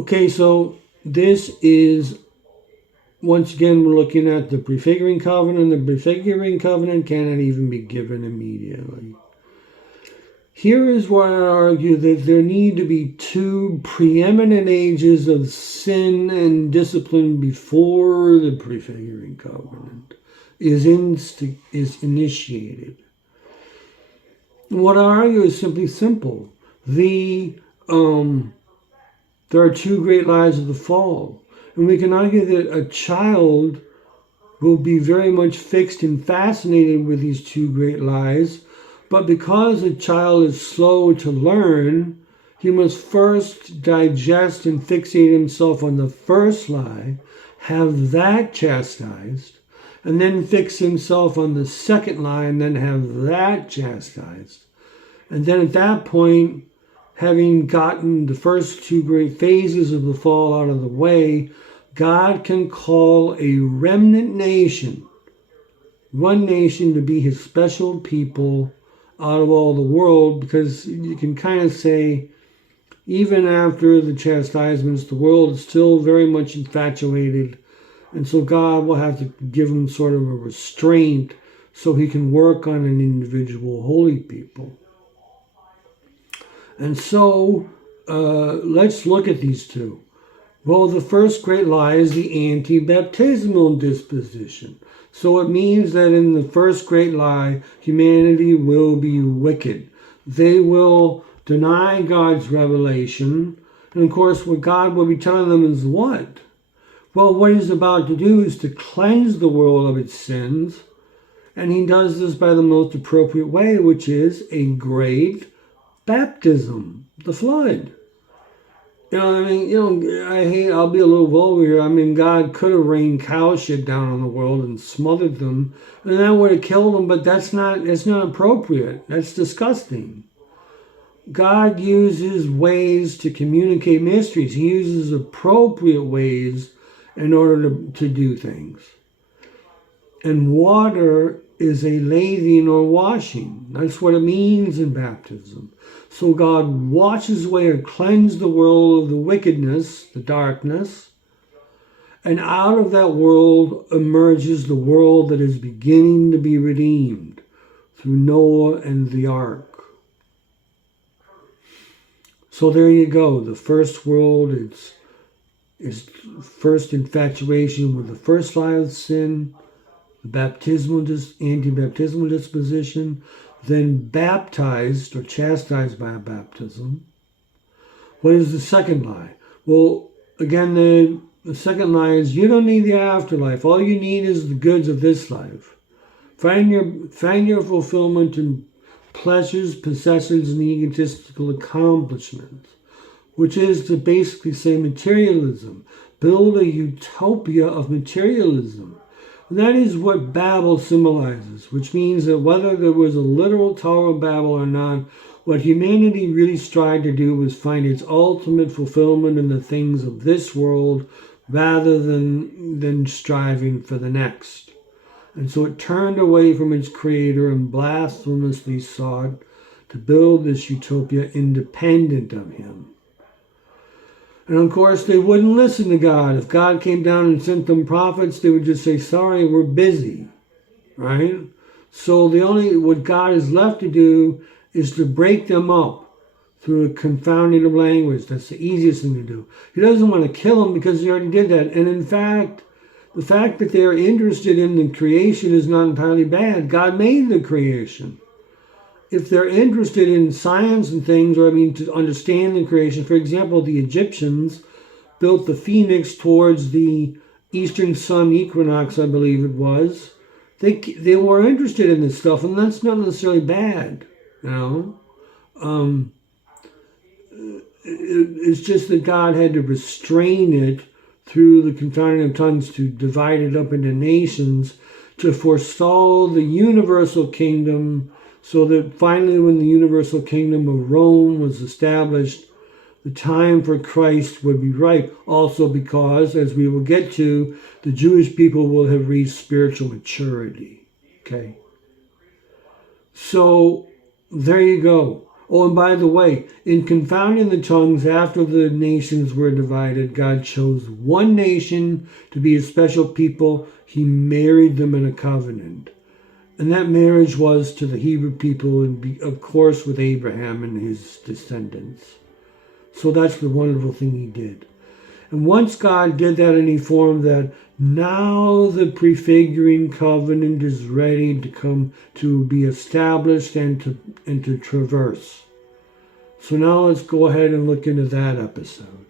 Okay, so this is, once again, we're looking at the prefiguring covenant. The prefiguring covenant cannot even be given immediately. Here is where I argue that there need to be two preeminent ages of sin and discipline before the prefiguring covenant is initiated. What I argue is simply simple. There are two great lies of the fall. And we can argue that a child will be very much fixed and fascinated with these two great lies. But because a child is slow to learn, he must first digest and fixate himself on the first lie, have that chastised, and then fix himself on the second lie and then have that chastised. And then at that point, having gotten the first two great phases of the fall out of the way, God can call a remnant nation, one nation, to be his special people out of all the world, because you can kind of say, even after the chastisements, the world is still very much infatuated, and so God will have to give him sort of a restraint so he can work on an individual holy people. And so let's look at these two. Well, the first great lie is the anti-baptismal disposition. So it means that in the first great lie, humanity will be wicked. They will deny God's revelation. And of course, what God will be telling them is what? Well, what he's about to do is to cleanse the world of its sins. And he does this by the most appropriate way, which is a great baptism, the flood. I'll be a little vulgar here. I mean, God could have rained cow shit down on the world and smothered them, and that would have killed them, but it's not appropriate. That's disgusting. God uses ways to communicate mysteries. He uses appropriate ways in order to do things. And water is a lathing or washing. That's what it means in baptism. So God washes away or cleanses the world of the wickedness, the darkness, and out of that world emerges the world that is beginning to be redeemed through Noah and the ark. So there you go. The first world is first infatuation with the first lie of sin, the anti-baptismal disposition, then baptized or chastised by a baptism. What is the second lie? Well, again, the second lie is you don't need the afterlife. All you need is the goods of this life. Find your fulfillment in pleasures, possessions, and egotistical accomplishments, which is to basically say materialism. Build a utopia of materialism. And that is what Babel symbolizes, which means that whether there was a literal Tower of Babel or not, what humanity really strived to do was find its ultimate fulfillment in the things of this world rather than striving for the next. And so it turned away from its creator and blasphemously sought to build this utopia independent of him. And of course, they wouldn't listen to God. If God came down and sent them prophets, they would just say, sorry, we're busy, right? So what God is left to do is to break them up through a confounding of language. That's the easiest thing to do. He doesn't want to kill them because he already did that. And in fact, the fact that they are interested in the creation is not entirely bad. God made the creation. If they're interested in science and things, to understand the creation, for example, the Egyptians built the phoenix towards the eastern sun equinox, I believe it was. They were interested in this stuff, and that's not necessarily bad, It's just that God had to restrain it through the confounding of tongues to divide it up into nations to forestall the universal kingdom, so that finally when the universal kingdom of Rome was established, the time for Christ would be ripe. Also because, as we will get to, the Jewish people will have reached spiritual maturity. Okay? So, there you go. Oh, and by the way, in confounding the tongues after the nations were divided, God chose one nation to be a special people. He married them in a covenant. And that marriage was to the Hebrew people, and of course with Abraham and his descendants. So that's the wonderful thing he did. And once God did that and he formed that, now the prefiguring covenant is ready to come to be established and to traverse. So now let's go ahead and look into that episode.